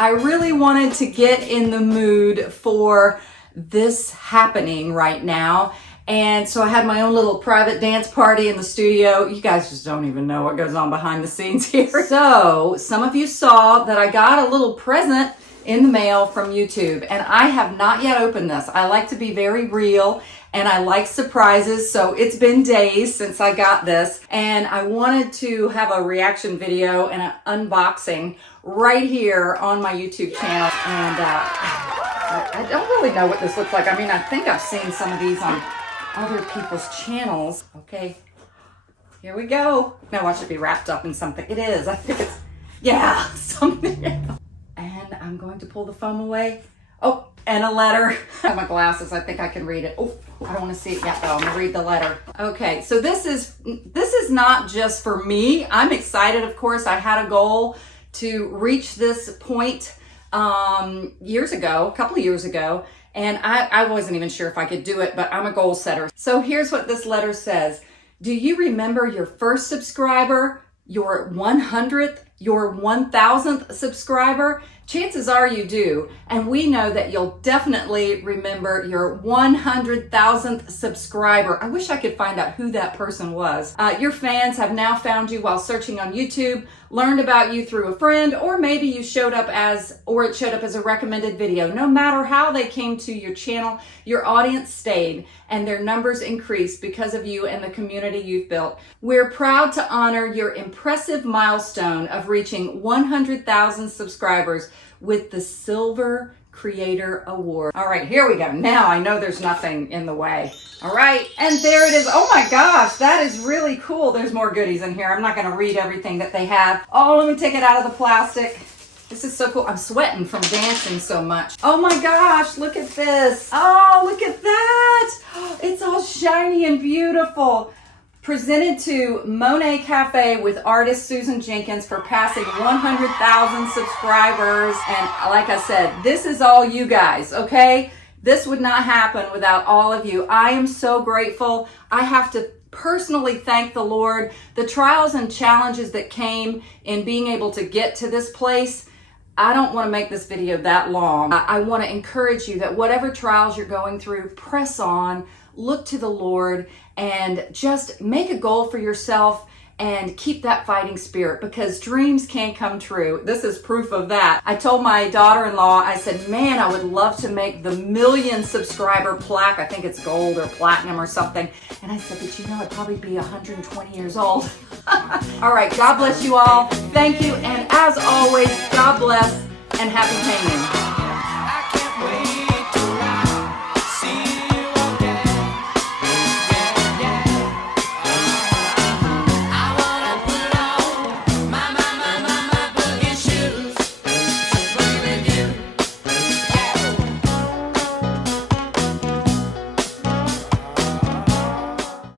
I really wanted to get in the mood for this happening right now. And so I had my own little private dance party in the studio. You guys just don't even know what goes on behind the scenes here. So some of you saw that I got a little present in the mail from YouTube, and I have not yet opened this. I like to be very real and I like surprises. So it's been days since I got this, and I wanted to have a reaction video and an unboxing right here on my YouTube channel. And I don't really know what this looks like. I mean, I think I've seen some of these on other people's channels. Okay, here we go. Now watch it be wrapped up in something. It is, I think it's, yeah, something. And I'm going to pull the foam away. Oh, and a letter. I have my glasses, I think I can read it. Oh, I don't want to see it yet though. I'm gonna read the letter. Okay, so this is not just for me. I'm excited, of course. I had a goal to reach this point years ago, a couple of years ago, and I wasn't even sure if I could do it, but I'm a goal setter. So here's what this letter says. Do you remember your first subscriber, your 100th, your 1000th subscriber? Chances are you do, and we know that you'll definitely remember your 100,000th subscriber. I wish I could find out who that person was. Your fans have now found you while searching on YouTube, learned about you through a friend, or maybe you showed up as, or it showed up as a recommended video. No matter how they came to your channel, your audience stayed and their numbers increased because of you and the community you've built. We're proud to honor your impressive milestone of reaching 100,000 subscribers with the Silver Creator Award. All right, here we go. Now I know there's nothing in the way. All right, and there it is. Oh my gosh, that is really cool. There's more goodies in here. I'm not gonna read everything that they have. Oh, let me take it out of the plastic. This is so cool. I'm sweating from dancing so much. Oh my gosh, look at this. Oh, look at that. It's all shiny and beautiful. Presented to Monet Cafe with artist Susan Jenkins for passing 100,000 subscribers. And like I said, this is all you guys, okay? This would not happen without all of you. I am so grateful. I have to personally thank the Lord. The trials and challenges that came in being able to get to this place, I don't want to make this video that long. I want to encourage you that whatever trials you're going through, press on, look to the Lord, and just make a goal for yourself and keep that fighting spirit, because dreams can come true. This is proof of that. I told my daughter-in-law, I said, man, I would love to make the 1,000,000 subscriber plaque. I think it's gold or platinum or something. And I said, but you know, I'd probably be 120 years old. All right, God bless you all. Thank you. And as always, God bless and happy painting.